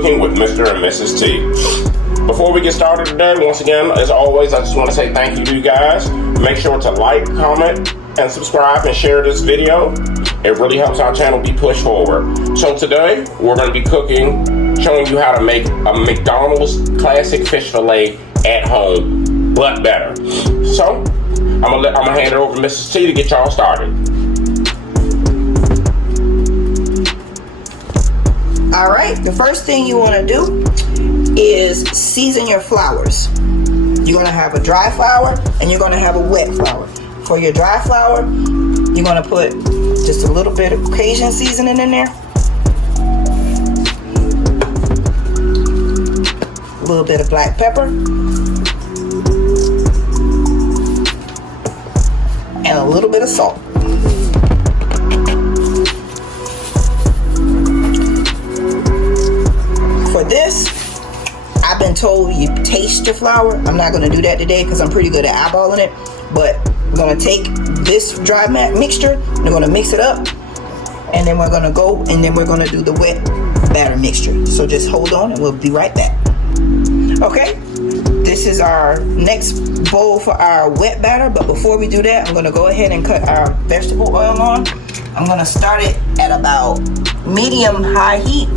Cooking with Mr. and Mrs. T. Before we get started today, once again, as always, I just want to say thank you to you guys. Make sure to like, comment, and subscribe and share this video. It really helps our channel be pushed forward. So today, we're going to be cooking, showing you how to make a McDonald's classic fish fillet at home, but better. So, I'm gonna hand it over to Mrs. T to get y'all started. Alright, the first thing you want to do is season your flours. You're going to have a dry flour and you're going to have a wet flour. For your dry flour, you're going to put just a little bit of Cajun seasoning in there. A little bit of black pepper. And a little bit of salt. For this, I've been told you taste your flour. I'm not going to do that today because I'm pretty good at eyeballing it. But we're going to take this dry mixture, we're going to mix it up, and then we're going to go and then we're going to do the wet batter mixture. So just hold on and we'll be right back. Okay, this is our next bowl for our wet batter, but before we do that, I'm going to go ahead and cut our vegetable oil on. I'm going to start it at about medium-high heat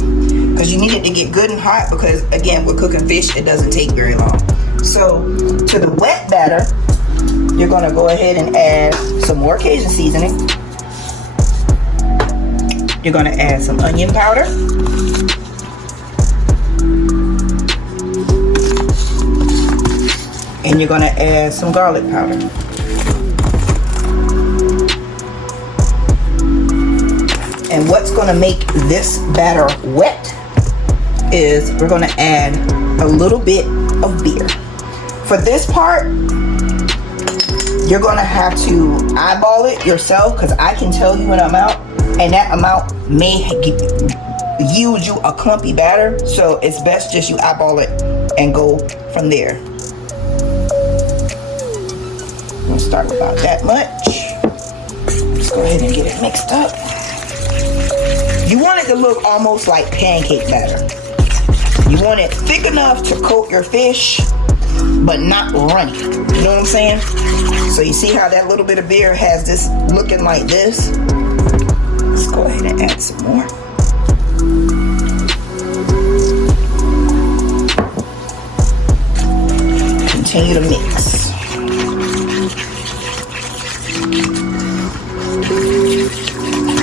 because you need it to get good and hot because, again, we're cooking fish. It doesn't take very long. So to the wet batter, you're going to go ahead and add some more Cajun seasoning. You're going to add some onion powder. And you're going to add some garlic powder. And what's going to make this batter wet is we're going to add a little bit of beer. For this part, you're going to have to eyeball it yourself because I can tell you an amount, and that amount may yield you a clumpy batter. So it's best just you eyeball it and go from there. I'm going to start with about that much. Let's go ahead and get it mixed up. You want it to look almost like pancake batter. You want it thick enough to coat your fish, but not runny. You know what I'm saying? So you see how that little bit of beer has this looking like this? Let's go ahead and add some more. Continue to mix.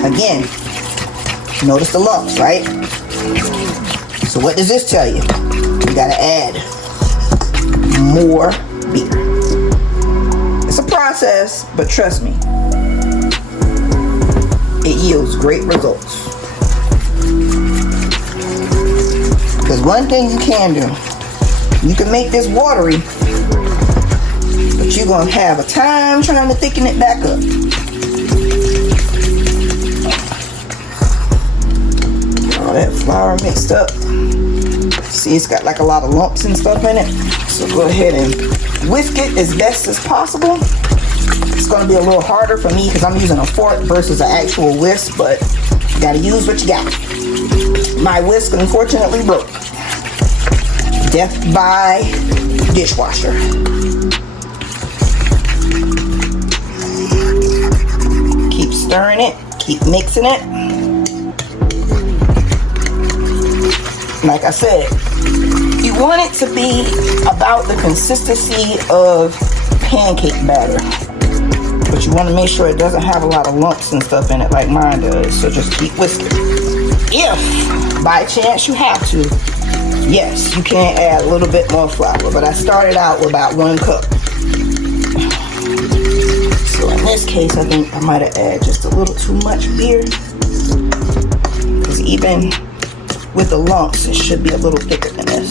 Again, notice the lumps, right? So what does this tell you? You gotta add more beer. It's a process, but trust me, it yields great results. Because one thing you can do, you can make this watery, but you're gonna have a time trying to thicken it back up. All that flour mixed up. See, it's got like a lot of lumps and stuff in it. So go ahead and whisk it as best as possible. It's going to be a little harder for me because I'm using a fork versus an actual whisk, but you got to use what you got. My whisk unfortunately broke. Death by dishwasher. Keep stirring it. Keep mixing it. Like I said, you want it to be about the consistency of pancake batter, but you want to make sure it doesn't have a lot of lumps and stuff in it like mine does. So just keep whisking. If by chance you have to, yes, you can add a little bit more flour, but I started out with about 1 cup. So in this case, I think I might have added just a little too much beer, because even with the lumps, it should be a little thicker than this.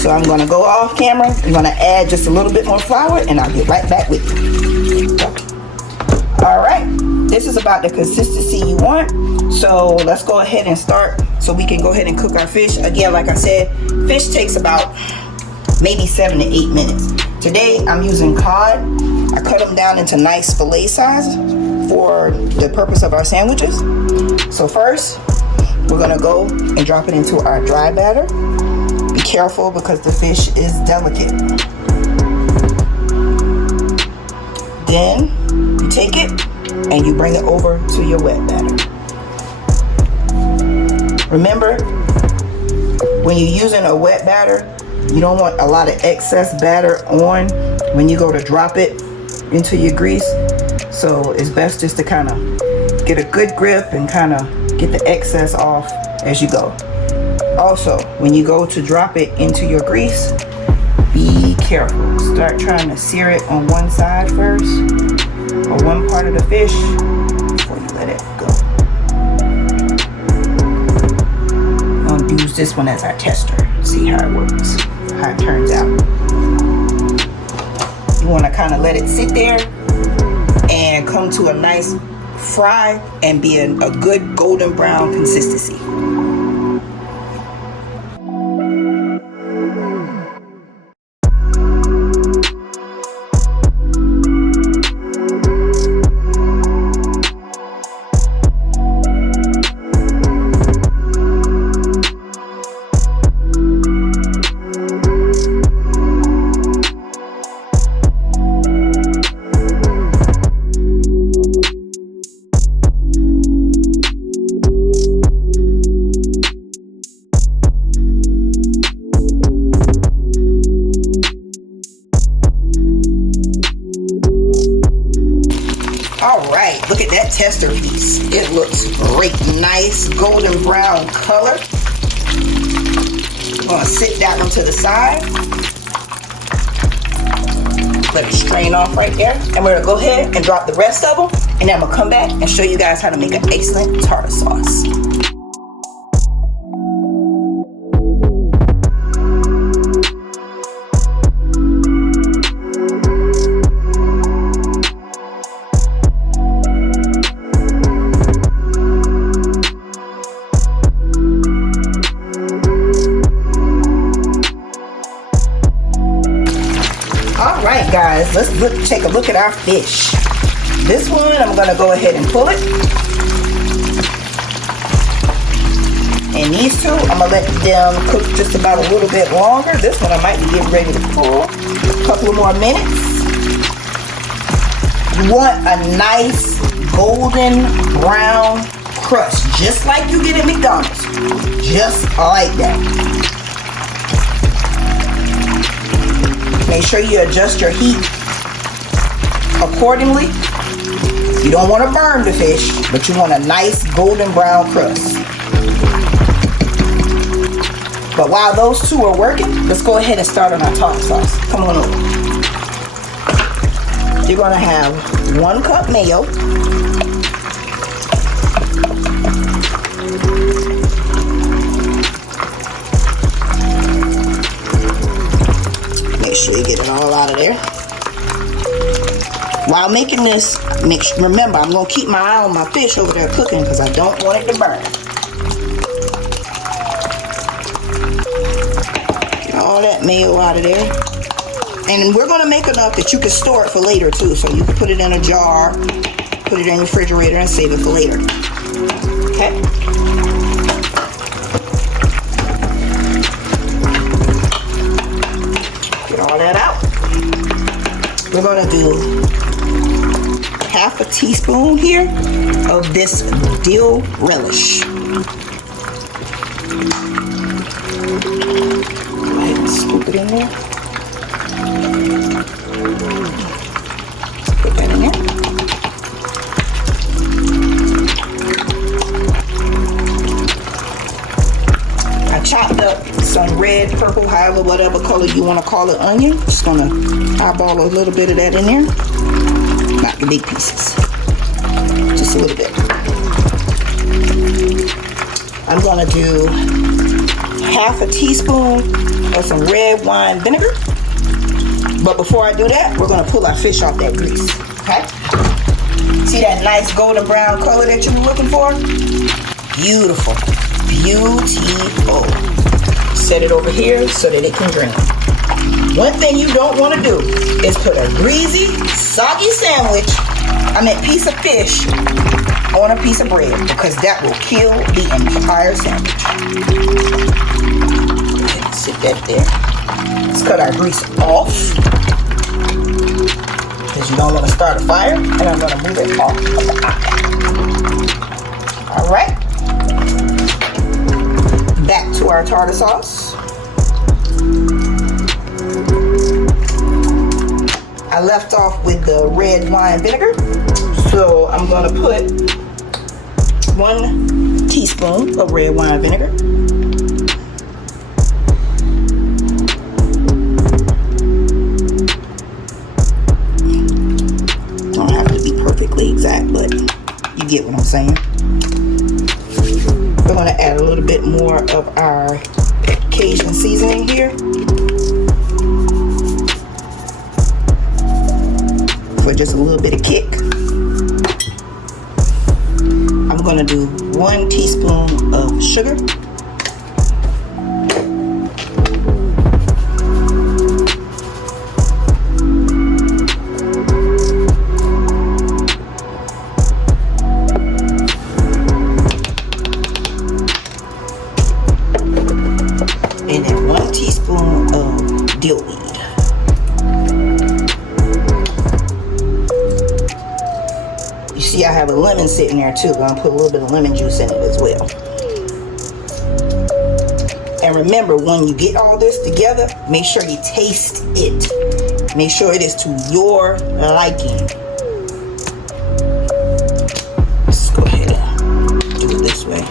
So I'm going to go off camera. I'm going to add just a little bit more flour, and I'll get right back with you. All right, this is about the consistency you want. So let's go ahead and start so we can go ahead and cook our fish. Again, like I said, fish takes about maybe 7 to 8 minutes. Today, I'm using cod. I cut them down into nice fillet size for the purpose of our sandwiches. So first, we're gonna go and drop it into our dry batter. Be careful because the fish is delicate. Then you take it and you bring it over to your wet batter. Remember, when you're using a wet batter, you don't want a lot of excess batter on when you go to drop it into your grease. So it's best just to kind of get a good grip and kind of get the excess off as you go. Also, when you go to drop it into your grease, be careful. Start trying to sear it on one side first, or one part of the fish, before you let it go. I'm gonna use this one as our tester. See how it works, how it turns out. You wanna kind of let it sit there and come to a nice fry and be in a good golden brown consistency. Alright, look at that tester piece. It looks great. Nice golden brown color. I'm going to sit that one to the side. Let it strain off right there. And we're going to go ahead and drop the rest of them. And then I'm going to come back and show you guys how to make an excellent tartar sauce. Alright guys, let's take a look at our fish. This one, I'm going to go ahead and pull it. And these two, I'm going to let them cook just about a little bit longer. This one I might be getting ready to pull. A couple of more minutes. You want a nice golden brown crust, just like you get at McDonald's. Just like that. Make sure you adjust your heat accordingly. You don't want to burn the fish, but you want a nice golden brown crust. But while those two are working, let's go ahead and start on our tartar sauce. Come on over. You're going to have 1 cup mayo. Make sure you get it all out of there. While making this, remember, I'm going to keep my eye on my fish over there cooking because I don't want it to burn. Get all that mayo out of there. And we're going to make enough that you can store it for later too. So you can put it in a jar, put it in the refrigerator and save it for later. Okay? All that out. We're going to do half a teaspoon here of this dill relish. Go ahead and scoop it in there. Put that in there. I chopped up some red, purple, however, whatever color you want to call it, onion. Just gonna eyeball a little bit of that in there. Not the big pieces. Just a little bit. I'm gonna do half a teaspoon of some red wine vinegar. But before I do that, we're gonna pull our fish off that grease. Okay? See that nice golden brown color that you were looking for? Beautiful. Beautiful. Set it over here so that it can drain. One thing you don't want to do is put a greasy, soggy piece of fish on a piece of bread because that will kill the entire sandwich. Sit that there. Let's cut our grease off because you don't want to start a fire, and I'm going to move it off of the eye. All right. Back to our tartar sauce. I left off with the red wine vinegar, so I'm going to put 1 teaspoon of red wine vinegar. Don't have to be perfectly exact, but you get what I'm saying. We're going to add a little bit more of our Cajun seasoning here. For just a little bit of kick. I'm going to do 1 teaspoon of sugar. And then 1 teaspoon of dill weed. You see I have a lemon sitting there too. I'm going to put a little bit of lemon juice in it as well. And remember, when you get all this together, make sure you taste it. Make sure it is to your liking. Let's go ahead and do it this way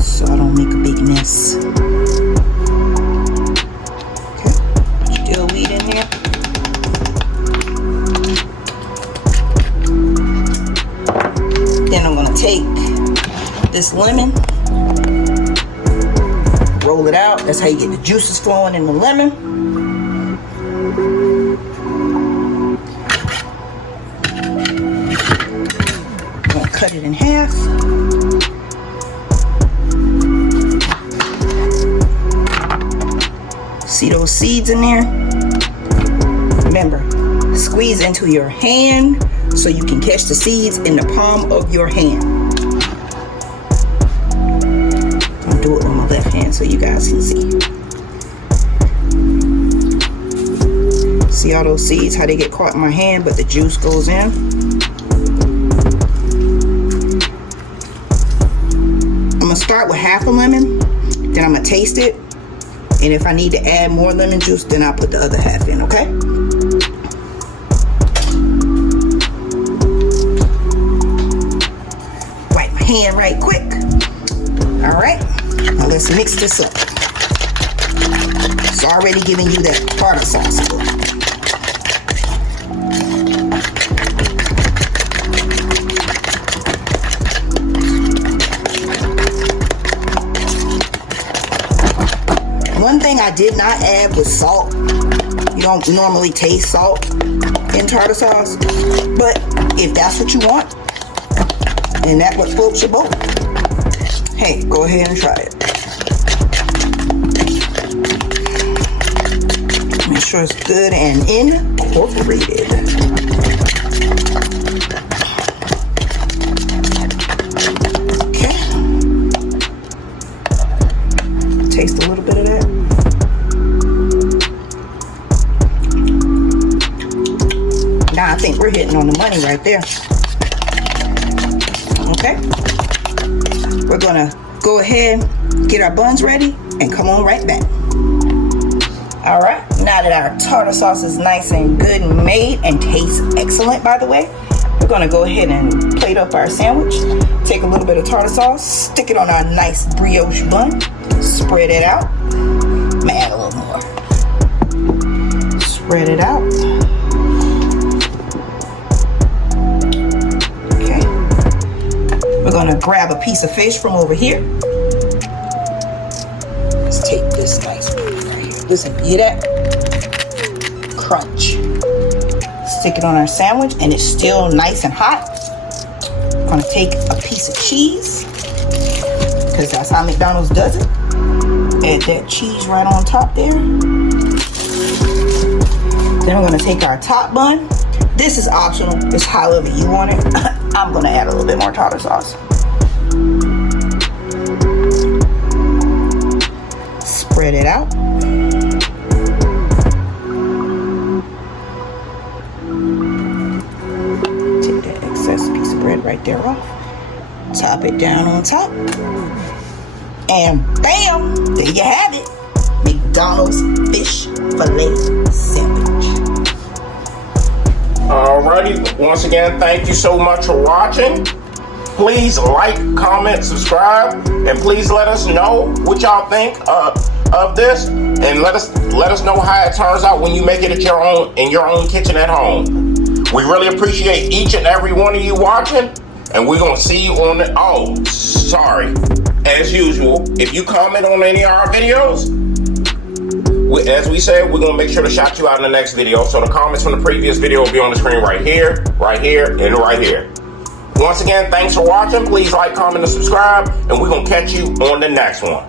so I don't make a big mess. Okay, put your dill weed in there. Then I'm going to take this lemon, roll it out. That's how you get the juices flowing in the lemon. I'm going to cut it in half. See those seeds in there? Remember, squeeze into your hand so you can catch the seeds in the palm of your hand. I'll do it with my left hand so you guys can see. See all those seeds, how they get caught in my hand, but the juice goes in. I'm going to start with half a lemon, then I'm going to taste it, and if I need to add more lemon juice, then I'll put the other half in, okay? Hand right quick. All right, now let's mix this up. It's already giving you that tartar sauce look. One thing I did not add was salt. You don't normally taste salt in tartar sauce, but if that's what you want, and that what floats your boat, hey, go ahead and try it. Make sure it's good and incorporated. Okay. Taste a little bit of that. Now I think we're hitting on the money right there. Okay, we're gonna go ahead, get our buns ready, and come on right back. All right, now that our tartar sauce is nice and good and made and tastes excellent, by the way, we're gonna go ahead and plate up our sandwich. Take a little bit of tartar sauce, stick it on our nice brioche bun, spread it out. I'm gonna add a little more. Spread it out. We're gonna grab a piece of fish from over here. Let's take this nice piece right here. Listen, you hear that? Crunch. Stick it on our sandwich, and it's still nice and hot. I'm gonna take a piece of cheese, because that's how McDonald's does it. Add that cheese right on top there. Then we're gonna take our top bun, This is optional. It's however you want it. I'm gonna add a little bit more tartar sauce. Spread it out. Take that excess piece of bread right there off. Top it down on top. And bam! There you have it. McDonald's fish fillet sandwich. Alrighty, once again, thank you so much for watching. Please like, comment, subscribe, and please let us know what y'all think of this, and let us know how it turns out when you make it at in your own kitchen at home. We really appreciate each and every one of you watching, and we're gonna see you on the. Oh, sorry. As usual, if you comment on any of our videos, as we said, we're gonna make sure to shout you out in the next video. So the comments from the previous video will be on the screen right here, and right here. Once again, thanks for watching. Please like, comment, and subscribe, and we're gonna catch you on the next one.